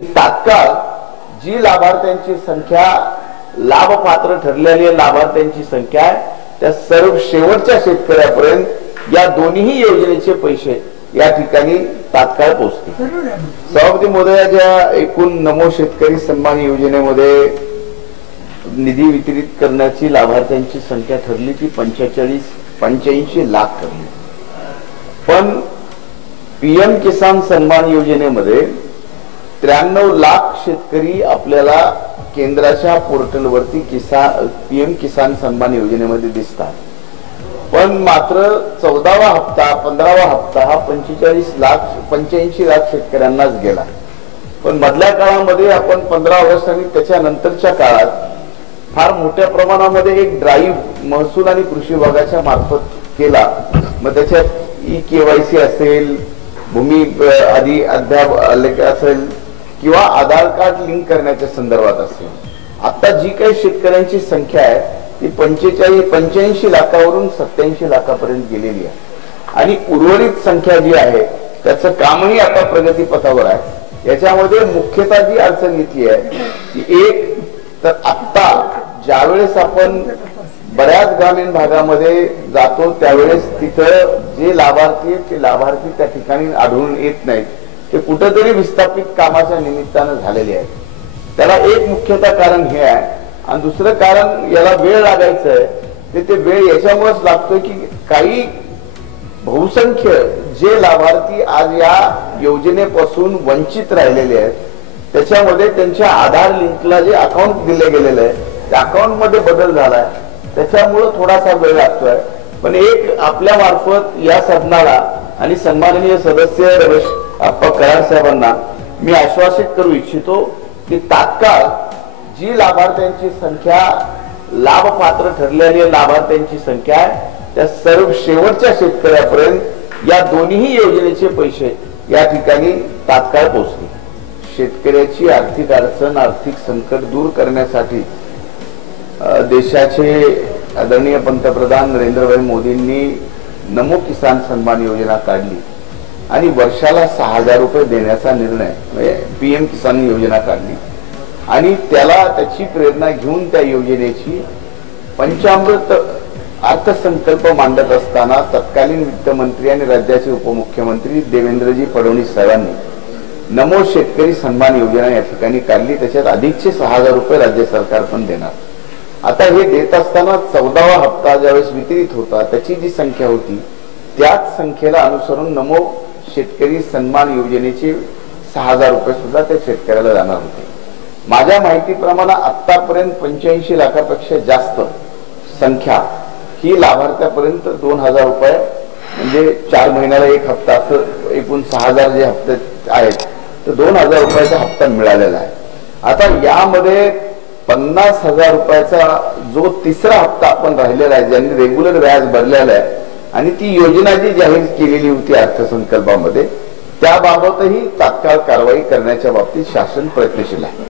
तात्काळ जी लाभार्थ्यांची संख्या लाभपात्र ठरलेली लाभार्थ्यांची संख्या आहे त्या सर्व शेवटच्या शेतकऱ्यापर्यंत या दोन्ही योजनेचे पैसे या ठिकाणी तात्काळ पोहोचतील। सभापती महोदयाच्या एकूण नमो शेतकरी सन्मान योजनेमध्ये निधी वितरित करण्याची लाभार्थ्यांची संख्या ठरली ती 85 लाख ठरली। पण पीएम किसान सन्मान योजनेमध्ये 93 लाख शेतकरी आपल्याला केंद्राच्या पोर्टलवरती पीएम किसान सन्मान योजनेमध्ये दिसतात। पण मात्र 14वा हप्ता 15वा हप्ता हा 85 लाख शेतकऱ्यांनाच गेला। पण मधल्या काळामध्ये आपण 15 ऑगस्ट आणि त्याच्यानंतरच्या काळात फार मोठ्या प्रमाणामध्ये एक ड्राईव्ह महसूल आणि कृषी विभागाच्या मार्फत केला। मग त्याच्यात ई-केवायसी असेल, भूमी आधी अद्याप असेल किंवा आधार कार्ड लिंक करण्याच्या संदर्भात असेल। आता जी काही शेतकऱ्यांची संख्या आहे ती 85 लाखावरून 87 लाखापर्यंत गेलेली आहे आणि उर्वरित संख्या जी आहे त्याचं कामही आता प्रगतीपथावर आहे। याच्यामध्ये मुख्यतः जी अडचण येते आहे की एक तर आता ज्यावेळेस आपण बऱ्याच ग्रामीण भागामध्ये जातो त्यावेळेस तिथं जे लाभार्थी त्या ठिकाणी आढळून येत नाहीत ते कुठेतरी विस्थापित कामाच्या निमित्तानं झालेले आहेत। त्याला एक मुख्यतः कारण हे आहे आणि दुसरं कारण याला वेळ लागायचं आहे ते वेळ याच्यामुळेच लागतोय की काही बहुसंख्य जे लाभार्थी आज या योजनेपासून वंचित राहिलेले आहेत त्याच्यामध्ये त्यांच्या आधार लिंकला जे अकाउंट दिले गेलेलं आहे त्या अकाउंट मध्ये बदल झालाय त्याच्यामुळे थोडासा वेळ लागतोय। पण एक आपल्या मार्फत या सदनाला आणि सन्माननीय सदस्य रमेश आप्पा कराड साहेबांना मी आश्वासित करू इच्छितो की तात्काळ जी लाभार्थ्यांची संख्या लाभपात्र ठरलेली लाभार्थ्यांची संख्या आहे त्या सर्व शेवटच्या शेतकऱ्यापर्यंत या दोन्ही योजनेचे पैसे या ठिकाणी तात्काळ पोहोचतील। शेतकऱ्याची आर्थिक अडचण आर्थिक संकट दूर करण्यासाठी देशाचे आदरणीय पंतप्रधान नरेंद्रभाई मोदींनी नमो किसान सन्मान योजना काढली आणि वर्षाला 6000 रुपये देण्याचा निर्णय म्हणजे पीएम किसान योजना काढली आणि त्याची प्रेरणा घेऊन त्या योजनेची पंचामृत अर्थसंकल्प मांडत असताना तत्कालीन वित्तमंत्री आणि राज्याचे उपमुख्यमंत्री देवेंद्रजी फडणवीस साहेबांनी नमो शेतकरी सन्मान योजना या ठिकाणी काढली। त्याच्यात अधिकचे 6000 रुपये राज्य सरकार पण देणार। आता हे देत असताना 14वा हप्ता ज्यावेळेस वितरित होता त्याची जी संख्या होती त्याच संख्येला अनुसरून नमो शेतकरी सन्मान योजनेचे 6000 रुपये सुद्धा त्या शेतकऱ्याला जाणार होते। माझ्या माहितीप्रमाणे आतापर्यंत 85 लाखापेक्षा जास्त संख्या ही लाभार्थ्यापर्यंत 2000 रुपये म्हणजे 4 महिन्याला एक हप्ता असं एकूण 6000 जे हप्ते आहेत तर 2000 रुपयाचा हप्ता मिळालेला आहे। आता यामध्ये 50,000 रुपयाचा जो तिसरा हप्ता आपण राहिलेला आहे ज्यांनी रेग्युलर व्याज भरलेला आहे आणि ती योजना जी जाहीर केलेली होती अर्थसंकल्पामध्ये त्याबाबतही तात्काळ कारवाई करण्याच्या बाबतीत शासन प्रयत्नशील आहे।